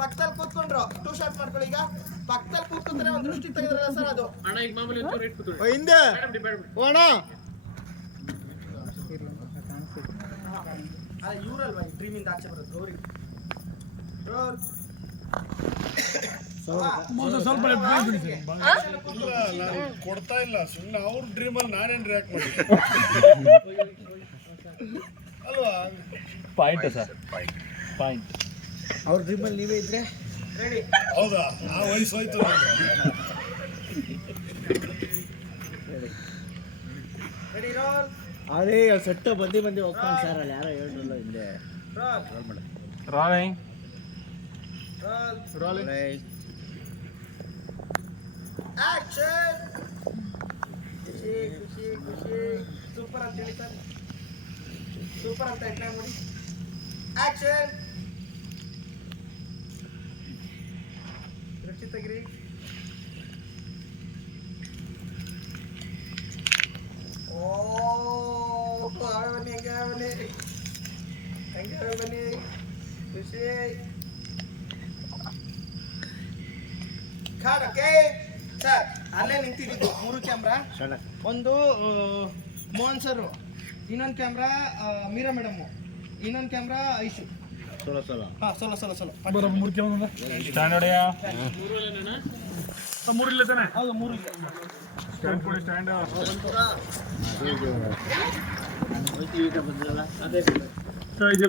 ಪಕ್ಕದಲ್ಲಿ ಕೂತ್ಕೊಂಡ್ರು 2 ಶಾಟ್ ಮಾಡ್ಕೊಳ್ಳಿ. ಈಗ ಪಕ್ಕದಲ್ಲಿ ಕೂತ್ಕೊಂಡ್ರೆ ಒಂದು ದೃಷ್ಟಿ ತೆಗೆದ್ರಲ್ಲ ಸರ್ ಅದು ಅಣ್ಣ ಈಗ ಮಾಮೂಲಿ ಒಂದು ರೇಟ್ ಕೂತ್ಕೊಳ್ಳಿ. ಹಿಂದೆ ಅಣ್ಣ ಅಲ್ಲ ಇವ್ರಲ್ವಾ ಡ್ರೀಮಿಂದ ಆಚೆ ಬರೋದು ಗೌರಿ ರೋಲ್ ಸ್ವಲ್ಪ ಕೊಡ್ತಾ ಇಲ್ಲ ಸುಮ್ಮನೆ ಅವ್ರ ಡ್ರೀಮಲ್ಲಿ ನಾನೇನು ರಿಯಾಕ್ಟ್ ಮಾಡಿ ಅಲ್ವಾ ಪಾಯಿಂಟ್ ಸರ್ ಪಾಯಿಂಟ್ ಅವ್ರ ಡ್ರೀಮಲ್ಲಿ ನೀವೇ ಇದ್ರೆ ರೆಡಿ ಹೌದಾ ಆ ವಯಸ್ಸು ಹೋಯ್ತು ರೆಡಿ ರೋಲ್ ಅದೇ ಸೆಟ್ಟು ಬಂದಿ ಹೋಗ್ತಾನೆ ಸರ್ ಅಲ್ಲಿ ಯಾರೋ ಹೇಳಿದ್ರಲ್ಲ ಹಿಂದೆ ರೋಲ್ ರಾಲಿಂಗ್ ರೋಲ್ ಆಕ್ಷನ್ ಖುಷಿ ಖುಷಿ ಖುಷಿ ಸೂಪರ್ ಅಂತ ಹೇಳಿ ಸರ್ ಸೂಪರ್ ಅಂತ ಇಟ್ಲ ನೋಡಿ ಆಕ್ಷನ್ ದೃಷ್ಟಿ ತೆಗಿರಿ ಓ ಬನ್ನಿ ಹಂಗೆ ಬನ್ನಿ ಖುಷಿ ಖಾಡ್ ಓಕೆ ಸರ್ ಅಲ್ಲೇ ನಿಂತಿದ್ದು 3 ಕ್ಯಾಮ್ರಾ ಒಂದು ಮೋಹನ್ ಸರ್ ಇನ್ನೊಂದು ಕ್ಯಾಮ್ರಾ ಮೀರಾ ಮೇಡಮ್ ಇನ್ನೊಂದು ಕ್ಯಾಮ್ರಾ ಐಶು ಸೋಲ ಹಾಂ ಸೋಲೋ ಮೂರು ಕ್ಯಾಮ್ರಾ ಸ್ಟ್ಯಾಂಡ್ ಹೊಡೆಯ ಮೂರಿಲ್ಲ ತಾನೆ ಹೌದು 3 ಇಲ್ಲ ಸ್ಟ್ಯಾಂಡ್ ಕೊಡಿ ಸ್ಟ್ಯಾಂಡ್ ಬಂದಿರಲ್ಲ ಅದೇ ಇದು